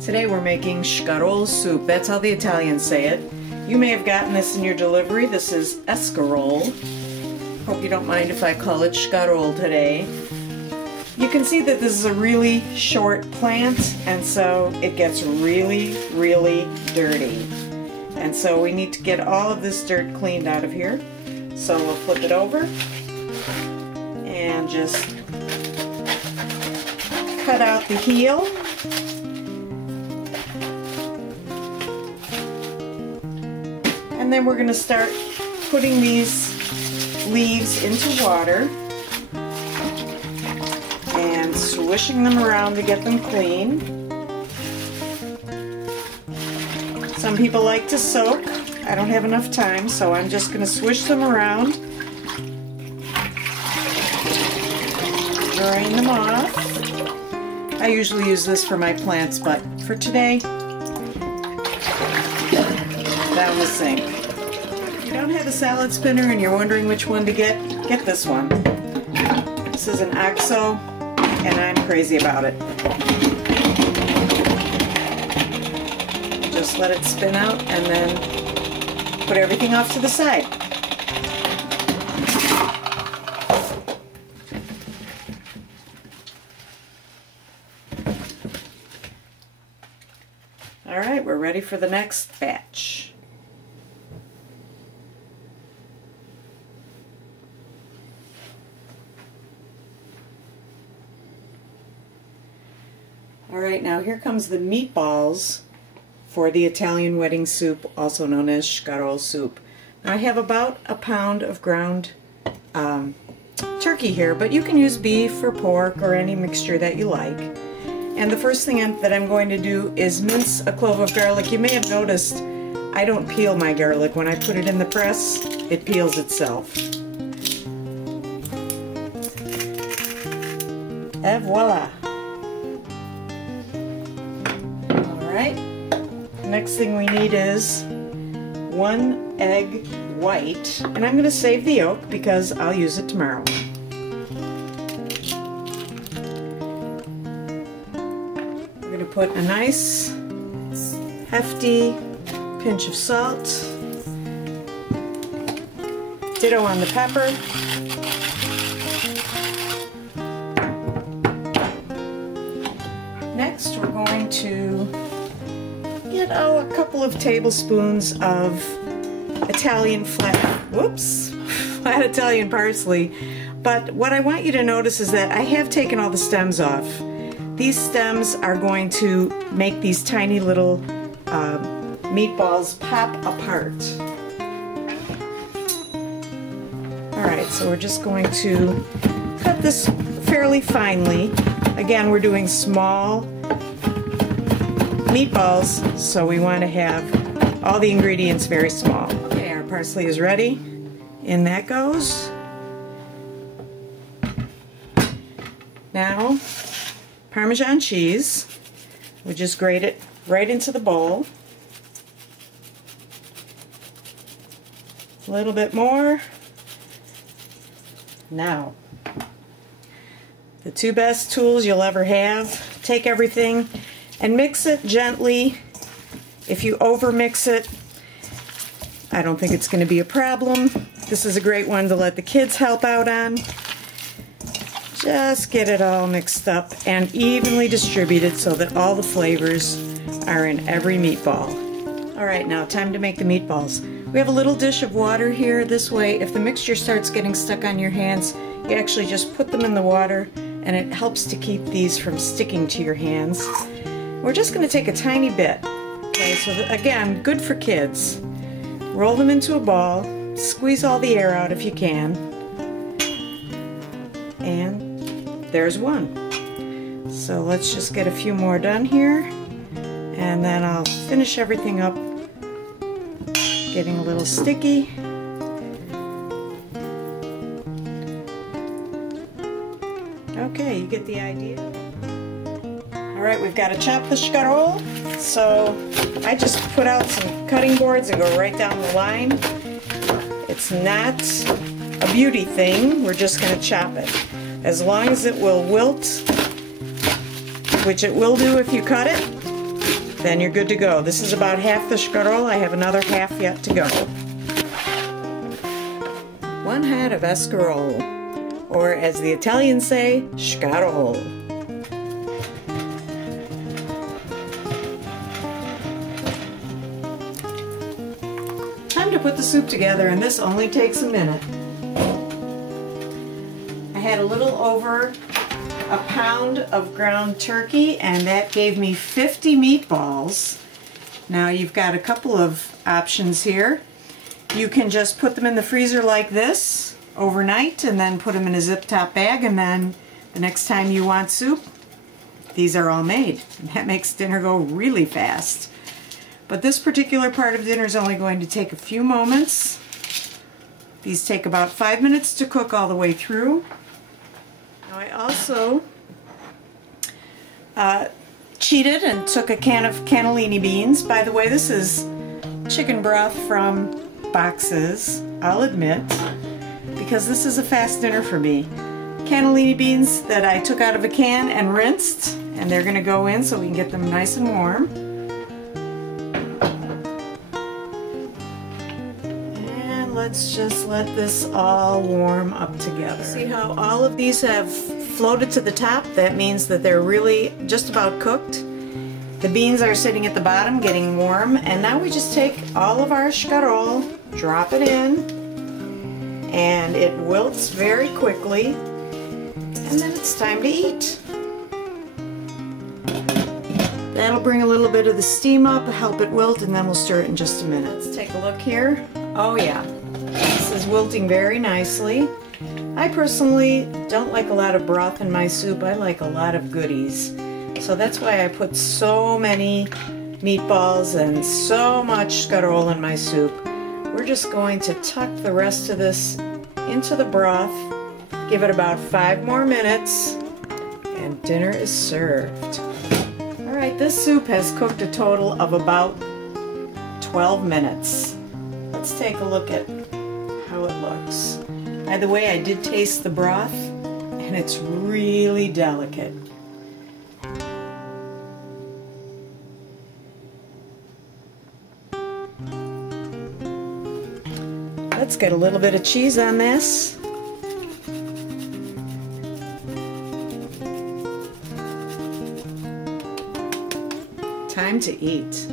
Today we're making scarole soup. That's how the Italians say it. You may have gotten this in your delivery. This is escarole. Hope you don't mind if I call it scarole today. You can see that this is a really short plant, and so it gets really, really dirty. And so we need to get all of this dirt cleaned out of here. So we'll flip it over and just cut out the heel. And then we're going to start putting these leaves into water and swishing them around to get them clean. Some people like to soak. I don't have enough time, so I'm just going to swish them around, drain them off. I usually use this for my plants, but for today, down the sink. If you don't have a salad spinner and you're wondering which one to get this one. This is an OXO, and I'm crazy about it. Just let it spin out and then put everything off to the side. Alright, we're ready for the next batch. Alright, now here comes the meatballs for the Italian wedding soup, also known as scarole soup. Now I have about a pound of ground turkey here, but you can use beef or pork or any mixture that you like. And the first thing that I'm going to do is mince a clove of garlic. You may have noticed I don't peel my garlic. When I put it in the press, it peels itself. Et voila! Alright, next thing we need is 1 egg white, and I'm going to save the yolk because I'll use it tomorrow. We're going to put a nice hefty pinch of salt, ditto on the pepper, next we're going to get a couple of tablespoons of Italian flat Italian parsley. But what I want you to notice is that I have taken all the stems off. These stems are going to make these tiny little meatballs pop apart. Alright, so we're just going to cut this fairly finely. Again, we're doing small meatballs, so we want to have all the ingredients very small. Okay, our parsley is ready. In that goes. Now, Parmesan cheese. We just grate it right into the bowl. A little bit more. Now, the two best tools you'll ever have. Take everything and mix it gently. If you over-mix it, I don't think it's going to be a problem. This is a great one to let the kids help out on. Just get it all mixed up and evenly distributed so that all the flavors are in every meatball. Alright, now time to make the meatballs. We have a little dish of water here. This way, if the mixture starts getting stuck on your hands, you actually just put them in the water and it helps to keep these from sticking to your hands. We're just going to take a tiny bit. Okay, so again, good for kids. Roll them into a ball, squeeze all the air out if you can, and there's one. So let's just get a few more done here, and then I'll finish everything up getting a little sticky. Okay, you get the idea. Alright, we've got to chop the scarole, so I just put out some cutting boards and go right down the line. It's not a beauty thing, we're just going to chop it. As long as it will wilt, which it will do if you cut it, then you're good to go. This is about half the scarole. I have another half yet to go. 1 head of escarole, or as the Italians say, scarole. Time to put the soup together, and this only takes a minute. I had a little over a pound of ground turkey, and that gave me 50 meatballs. Now you've got a couple of options here. You can just put them in the freezer like this overnight and then put them in a zip-top bag, and then the next time you want soup, these are all made. That makes dinner go really fast. But this particular part of dinner is only going to take a few moments. These take about 5 minutes to cook all the way through. Now I also cheated and took a can of cannellini beans. By the way, this is chicken broth from boxes, I'll admit, because this is a fast dinner for me. Cannellini beans that I took out of a can and rinsed, and they're going to go in so we can get them nice and warm. And let's just let this all warm up together. See how all of these have floated to the top? That means that they're really just about cooked. The beans are sitting at the bottom getting warm, and now we just take all of our scarole, drop it in, and it wilts very quickly, and then it's time to eat. That'll bring a little bit of the steam up, help it wilt, and then we'll stir it in just a minute. Let's take a look here. Oh yeah, this is wilting very nicely. I personally don't like a lot of broth in my soup. I like a lot of goodies. So that's why I put so many meatballs and so much scarole in my soup. We're just going to tuck the rest of this into the broth, give it about 5 more minutes, and dinner is served. Alright, this soup has cooked a total of about 12 minutes. Let's take a look at how it looks. By the way, I did taste the broth, and it's really delicate. Let's get a little bit of cheese on this. Time to eat.